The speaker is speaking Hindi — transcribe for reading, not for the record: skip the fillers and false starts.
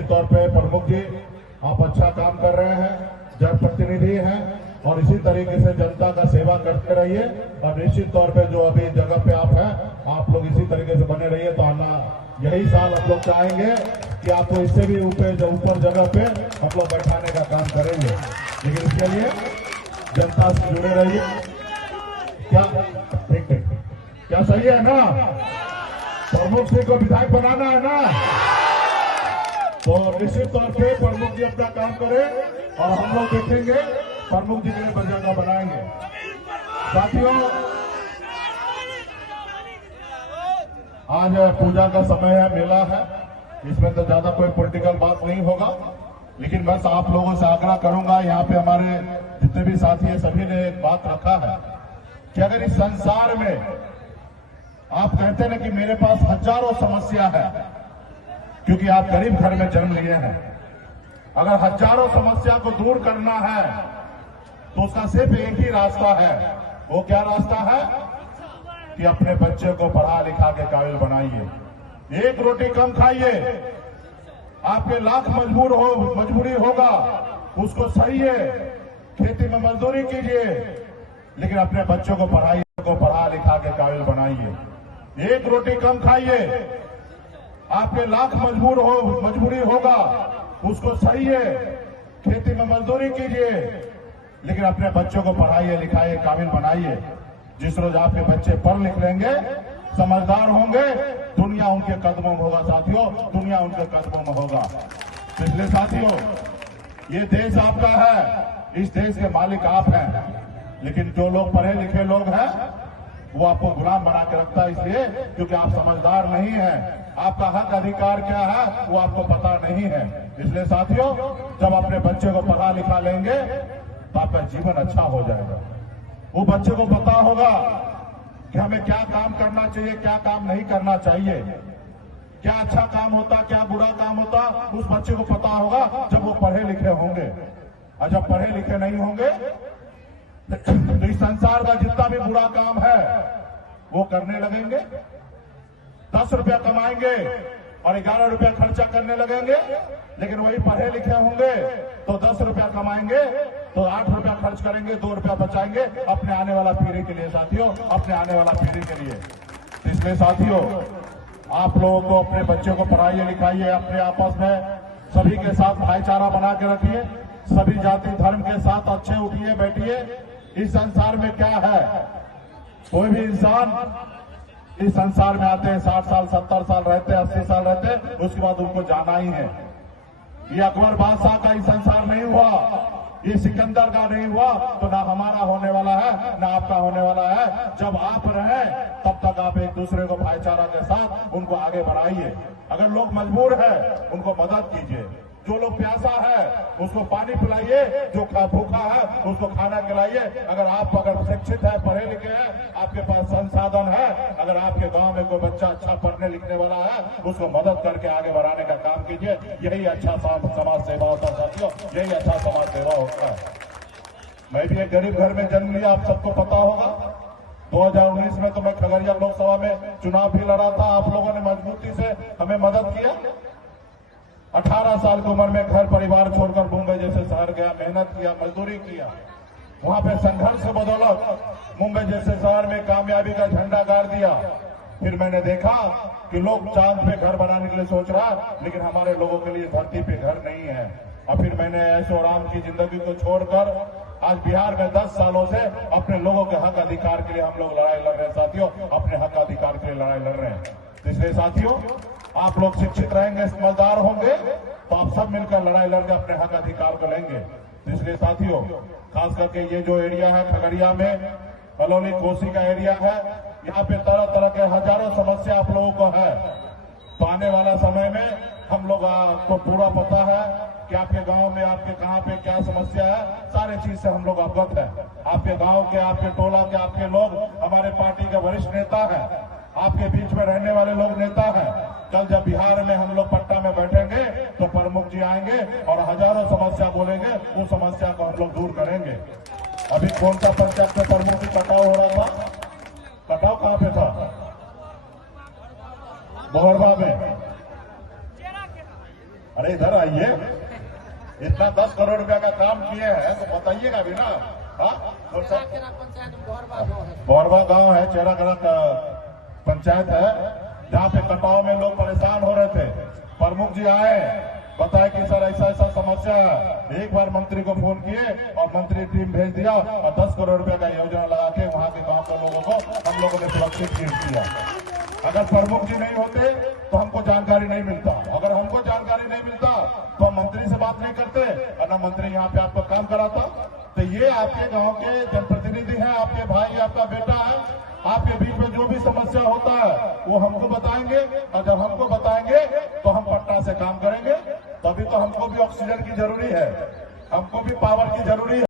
निश्चित तौर पे प्रमुख जी आप अच्छा काम कर रहे हैं, जनप्रतिनिधि हैं और इसी तरीके से जनता का सेवा करते रहिए और निश्चित तौर पे जो अभी जगह पे आप हैं आप लोग इसी तरीके से बने रहिए। तो अल्लाह यही साल हम लोग चाहेंगे कि आपको इससे भी ऊपर जगह पे हम लोग बैठाने का काम करेंगे, लेकिन इसके लिए जनता से जुड़े रहिए। क्या ठीक है, क्या सही है ना? प्रमुख जी को विधायक बनाना है ना, तो निश्चित तौर पे प्रमुख जी अपना काम करें और हम लोग देखेंगे प्रमुख जी के लिए जगह बनाएंगे। साथियों, आज पूजा का समय है, मेला है, इसमें तो ज्यादा कोई पॉलिटिकल बात नहीं होगा, लेकिन बस आप लोगों से आग्रह करूंगा, यहाँ पे हमारे जितने भी साथी हैं सभी ने एक बात रखा है कि अगर इस संसार में आप कहते हैं कि मेरे पास हजारों समस्या है, क्योंकि आप गरीब घर में जन्म लिए हैं, अगर हजारों समस्या को दूर करना है तो उसका सिर्फ एक ही रास्ता है। वो क्या रास्ता है कि अपने बच्चे को पढ़ा लिखा के काबिल बनाइए, एक रोटी कम खाइए, आपके लाख मजबूरी होगा उसको सहिए, खेती में मजदूरी कीजिए, लेकिन अपने बच्चों को पढ़ा लिखा के काबिल बनाइए, एक रोटी कम खाइए, आपके लाख मजबूरी होगा उसको सहिए, खेती में मजदूरी कीजिए, लेकिन अपने बच्चों को पढ़ाइए लिखाइए काबिल बनाइए। जिस रोज आपके बच्चे पढ़ लिख लेंगे, समझदार होंगे, दुनिया उनके कदमों में होगा साथियों, दुनिया उनके कदमों में होगा। इसलिए साथियों, ये देश आपका है, इस देश के मालिक आप हैं, लेकिन जो लोग पढ़े लिखे लोग हैं वो आपको गुलाम बना के रखता है, इसलिए क्योंकि आप समझदार नहीं हैं, आपका हक अधिकार क्या है वो आपको पता नहीं है। इसलिए साथियों, जब अपने बच्चे को पढ़ा लिखा लेंगे तो आपका जीवन अच्छा हो जाएगा। वो बच्चे को पता होगा कि हमें क्या काम करना चाहिए, क्या काम नहीं करना चाहिए, क्या अच्छा काम होता, क्या बुरा काम होता, उस बच्चे को पता होगा जब वो पढ़े लिखे होंगे। और जब पढ़े लिखे नहीं होंगे तो इस संसार का जितना भी बुरा काम है वो करने लगेंगे, 10 रुपया कमाएंगे और 11 रुपया खर्चा करने लगेंगे, लेकिन वही पढ़े लिखे होंगे तो 10 रुपया कमाएंगे तो 8 रुपया खर्च करेंगे, 2 रुपया बचाएंगे अपने आने वाला पीढ़ी के लिए साथियों, अपने आने वाला पीढ़ी के लिए। इसलिए साथियों, आप लोगों को अपने बच्चों को पढ़ाइए लिखाइए, अपने आपस में सभी के साथ भाईचारा बना के रखिए, सभी जाति धर्म के साथ अच्छे उठिए बैठिए। इस संसार में क्या है, कोई भी इंसान इस संसार में आते हैं 60 साल 70 साल रहते हैं, 80 साल रहते हैं, उसके बाद उनको जाना ही है। ये अकबर बादशाह का इस संसार नहीं हुआ, ये सिकंदर का नहीं हुआ, तो ना हमारा होने वाला है ना आपका होने वाला है। जब आप रहे तब तक आप एक दूसरे को भाईचारा के साथ उनको आगे बढ़ाइए। अगर लोग मजबूर है उनको मदद कीजिए, जो लोग प्यासा है उसको पानी पिलाइए, जो भूखा है उसको खाना खिलाइए। अगर शिक्षित है, पढ़े लिखे हैं, आपके पास संसाधन है, अगर आपके गांव में कोई बच्चा अच्छा पढ़ने लिखने वाला है उसको मदद करके आगे बढ़ाने का काम कीजिए। यही अच्छा समाज सेवा होता है साथियों, यही अच्छा समाज सेवा होता है। मैं भी एक गरीब घर में जन्म लिया, आप सबको पता होगा। 2019 में तो मैं खगड़िया लोकसभा में चुनाव भी लड़ा था, आप लोगों ने मजबूती से हमें मदद किया। 18 साल की उम्र में घर परिवार छोड़कर मुंबई जैसे शहर गया, मेहनत किया, मजदूरी किया, वहां पे संघर्ष से बदौलत मुंबई जैसे शहर में कामयाबी का झंडा गाड़ दिया। फिर मैंने देखा कि लोग चांद पे घर बनाने के लिए सोच रहा, लेकिन हमारे लोगों के लिए धरती पे घर नहीं है। और फिर मैंने ऐशो आराम की जिंदगी को छोड़कर आज बिहार में 10 सालों से अपने लोगों के हक अधिकार के लिए हम लोग लड़ाई लड़ रहे हैं साथियों, अपने हक अधिकार के लिए लड़ाई लड़ रहे हैं। इसलिए साथियों, आप लोग शिक्षित रहेंगे, समझदार होंगे, तो आप सब मिलकर लड़ाई लड़के अपने हक अधिकार को लेंगे। इसलिए साथियों, खास करके ये जो एरिया है खगड़िया में, बलौनी कोसी का एरिया है, यहाँ पे तरह तरह के हजारों समस्या आप लोगों को है। तो आने वाला समय में हम लोग को पूरा पता है कि आपके गांव में आपके कहां पे क्या समस्या है, सारे चीज से हम लोग अवगत है। आपके गांव के, आपके टोला के, आपके लोग हमारे पार्टी के वरिष्ठ नेता है, आपके बीच में रहने वाले लोग नेता हैं। कल जब बिहार में हम लोग पट्टा में बैठेंगे तो प्रमुख जी आएंगे और हजारों समस्या बोलेंगे, उस समस्या को हम लोग दूर करेंगे। अभी कौन सा पंचायत में प्रमुख जी कटाव हो रहा था? कटाव कहां पे था? बोहरबा में। अरे इधर आइए, इतना 10 करोड़ रुपया का काम किए हैं तो बताइएगा भी ना। हाँ, बोरवा गांव है, चेरागढ़ का पंचायत है, जहाँ पे कटाव में लोग परेशान हो रहे थे। प्रमुख जी आए, बताया कि सर ऐसा ऐसा समस्या है। एक बार मंत्री को फोन किए और मंत्री टीम भेज दिया और 10 करोड़ रुपया का योजना लगा के वहां के गांव के लोगों को हम लोगों ने सुरक्षित किया। अगर प्रमुख जी नहीं होते तो हमको जानकारी नहीं मिलता, अगर हमको जानकारी नहीं मिलता तो हम मंत्री से बात नहीं करते और न मंत्री यहाँ पे आपका काम कराता। तो ये आपके गांव के जनप्रतिनिधि हैं, आपके भाई, आपका बेटा है। आपके बीच में जो भी समस्या होता है वो हमको बताएंगे और जब हमको बताएंगे तो हम पटना से काम करेंगे। तभी तो हमको भी ऑक्सीजन की जरूरी है, हमको भी पावर की जरूरी है।